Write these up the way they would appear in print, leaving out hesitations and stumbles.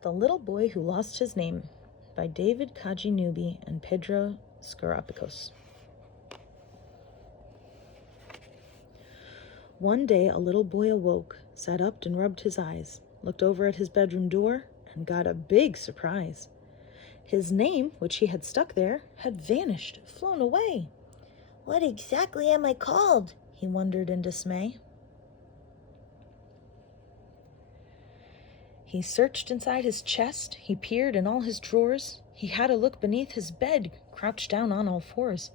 The Little Boy Who Lost His Name by David Kajinubi and Pedro Scarapicos. One day a little boy awoke, sat up and rubbed his eyes, looked over at his bedroom door, and got a big surprise. His name, which he had stuck there, had vanished, flown away. What exactly am I called? He wondered in dismay. He searched inside his chest, he peered in all his drawers, he had a look beneath his bed, crouched down on all fours.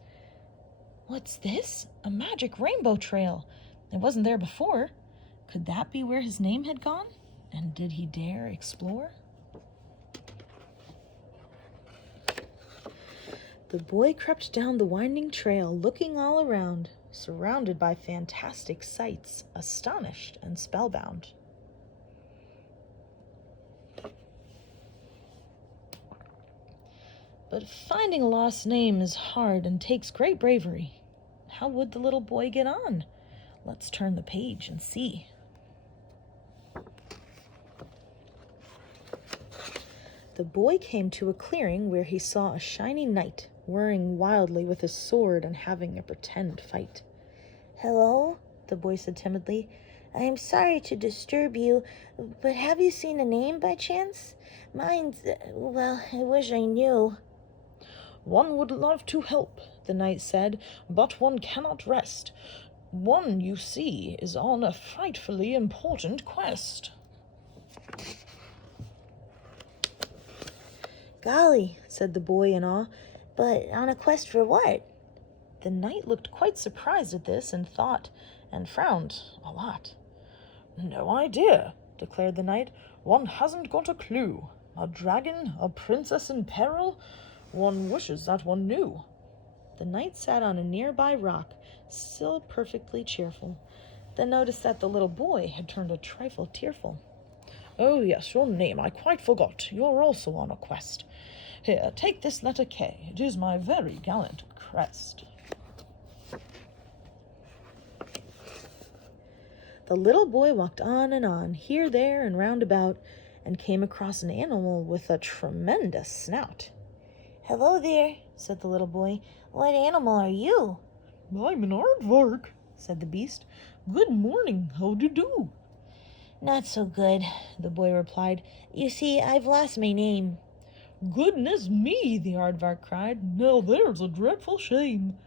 What's this? A magic rainbow trail. It wasn't there before. Could that be where his name had gone? And did he dare explore? The boy crept down the winding trail, looking all around, surrounded by fantastic sights, astonished and spellbound. But finding a lost name is hard and takes great bravery. How would the little boy get on? Let's turn the page and see. The boy came to a clearing where he saw a shiny knight, whirring wildly with his sword and having a pretend fight. Hello? The boy said timidly. I am sorry to disturb you, but have you seen a name by chance? Mine's, well, I wish I knew. One would love to help, the knight said, but one cannot rest. One, you see, is on a frightfully important quest. Golly, said the boy in awe, but on a quest for what? The knight looked quite surprised at this and thought and frowned a lot. No idea, declared the knight. One hasn't got a clue. A dragon, a princess in peril? One wishes that one knew. The knight sat on a nearby rock, still perfectly cheerful, then noticed that the little boy had turned a trifle tearful. Oh, yes, your name I quite forgot. You're also on a quest. Here, take this letter K. It is my very gallant crest. The little boy walked on, here, there, and round about, and came across an animal with a tremendous snout. Hello there, said the little boy. What animal are you? I'm an aardvark, said the beast. Good morning, how do you do? Not so good, the boy replied. You see, I've lost my name. Goodness me, the aardvark cried. Now there's a dreadful shame.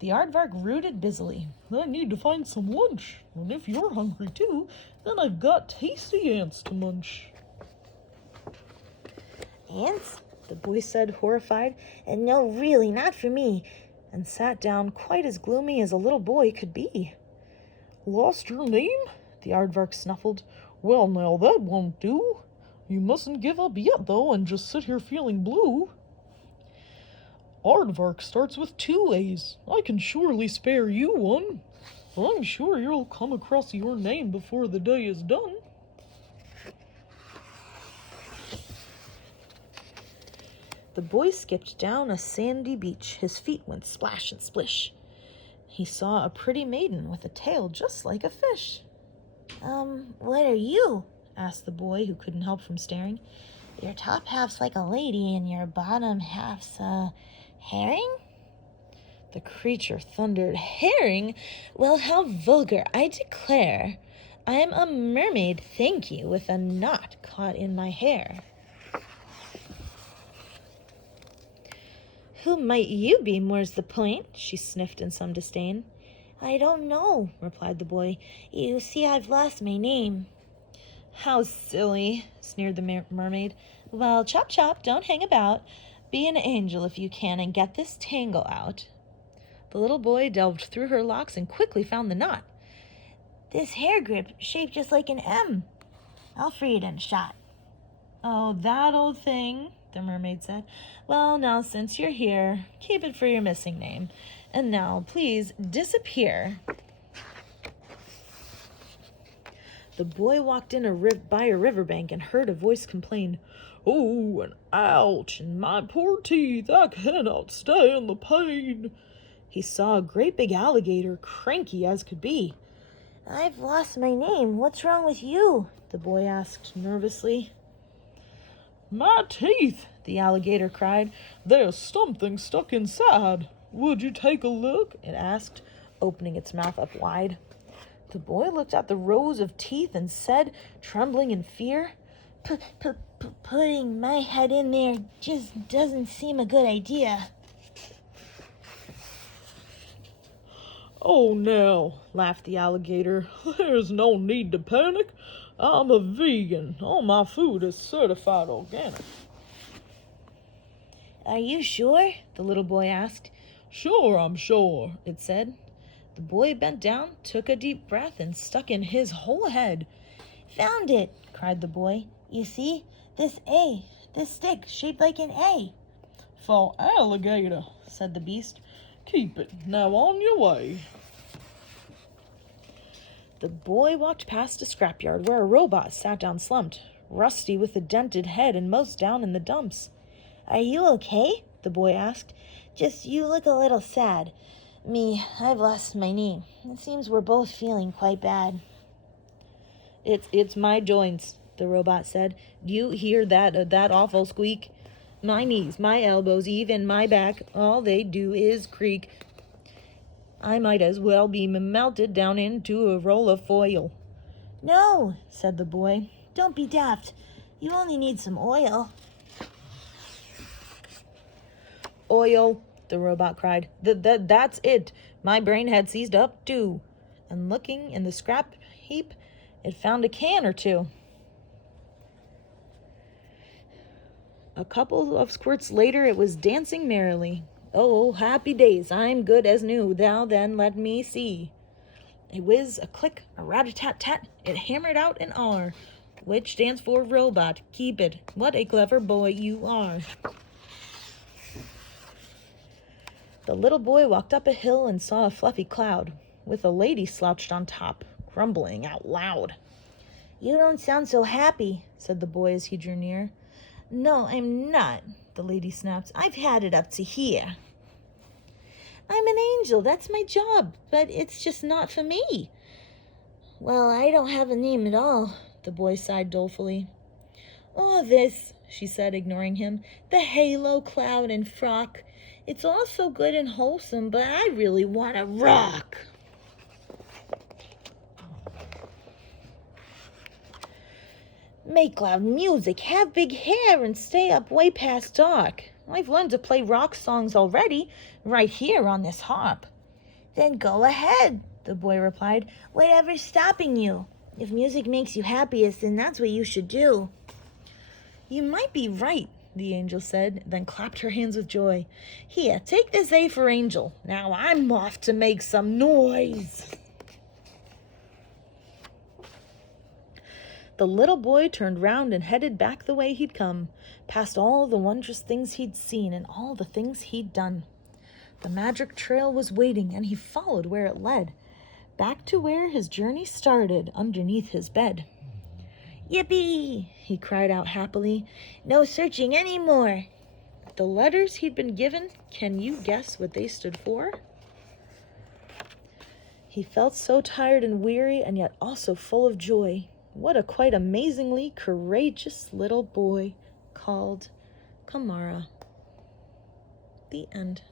The aardvark rooted busily. I need to find some lunch, and if you're hungry too, then I've got tasty ants to munch. Ants? The boy said, horrified. And no, really, not for me. And sat down quite as gloomy as a little boy could be. Lost your name? The aardvark snuffled. Well, now that won't do. You mustn't give up yet, though, and just sit here feeling blue. Aardvark starts with 2 A's. I can surely spare you one. I'm sure you'll come across your name before the day is done. The boy skipped down a sandy beach. His feet went splash and splish. He saw a pretty maiden with a tail just like a fish. What are you? Asked the boy, who couldn't help from staring. Your top half's like a lady and your bottom half's a herring? The creature thundered. Herring? Well, how vulgar, I declare. I'm a mermaid, thank you, with a knot caught in my hair. Who might you be, more's the point? She sniffed in some disdain. I don't know, replied the boy. You see, I've lost my name. How silly, sneered the mermaid. Well, chop chop, don't hang about. Be an angel if you can and get this tangle out. The little boy delved through her locks and quickly found the knot. This hair grip, shaped just like an M. I'll free it in a shot. Oh, that old thing, the mermaid said. Well, now, since you're here, keep it for your missing name. And now, please, disappear. The boy walked in by a riverbank and heard a voice complain, Oh, and ouch, and my poor teeth, I cannot stand the pain. He saw a great big alligator, cranky as could be. I've lost my name. What's wrong with you? The boy asked nervously. My teeth, the alligator cried. There's something stuck inside. Would you take a look? It asked, opening its mouth up wide. The boy looked at the rows of teeth and said, trembling in fear, Putting my head in there just doesn't seem a good idea. Oh, now, laughed the alligator, there's no need to panic. I'm a vegan. All my food is certified organic. Are you sure? The little boy asked. Sure, I'm sure, it said. The boy bent down, took a deep breath, and stuck in his whole head. Found it, cried the boy. You see, this stick shaped like an A. For alligator, said the beast. Keep it. Now on your way. The boy walked past a scrapyard where a robot sat down slumped, rusty with a dented head and most down in the dumps. Are you okay? The boy asked. Just you look a little sad. Me, I've lost my knee. It seems we're both feeling quite bad. It's my joints, the robot said. Do you hear that awful squeak? My knees, my elbows, even my back, all they do is creak. I might as well be melted down into a roll of foil. No, said the boy. Don't be daft. You only need some oil. Oil, the robot cried. That's it. My brain had seized up too. And looking in the scrap heap, it found a can or two. A couple of squirts later, it was dancing merrily. Oh, happy days, I'm good as new. Now then, let me see. A whiz, a click, a rat-a-tat-tat. It hammered out an R, which stands for robot. Keep it. What a clever boy you are. The little boy walked up a hill and saw a fluffy cloud, with a lady slouched on top, grumbling out loud. You don't sound so happy, said the boy as he drew near. No, I'm not, the lady snapped. I've had it up to here. I'm an angel, that's my job, but it's just not for me. Well, I don't have a name at all, the boy sighed dolefully. Oh, this, she said, ignoring him, the halo, cloud, and frock. It's all so good and wholesome, but I really want to rock. Make loud music, have big hair, and stay up way past dark. I've learned to play rock songs already, right here on this harp. Then go ahead, the boy replied. Whatever's stopping you. If music makes you happiest, then that's what you should do. You might be right, the angel said, then clapped her hands with joy. Here, take this A for angel. Now I'm off to make some noise. The little boy turned round and headed back the way he'd come, past all the wondrous things he'd seen and all the things he'd done. The magic trail was waiting, and he followed where it led, back to where his journey started, underneath his bed. Yippee! He cried out happily. No searching any more. The letters he'd been given, can you guess what they stood for? He felt so tired and weary, and yet also full of joy. What a quite amazingly courageous little boy, called Kamara. The end.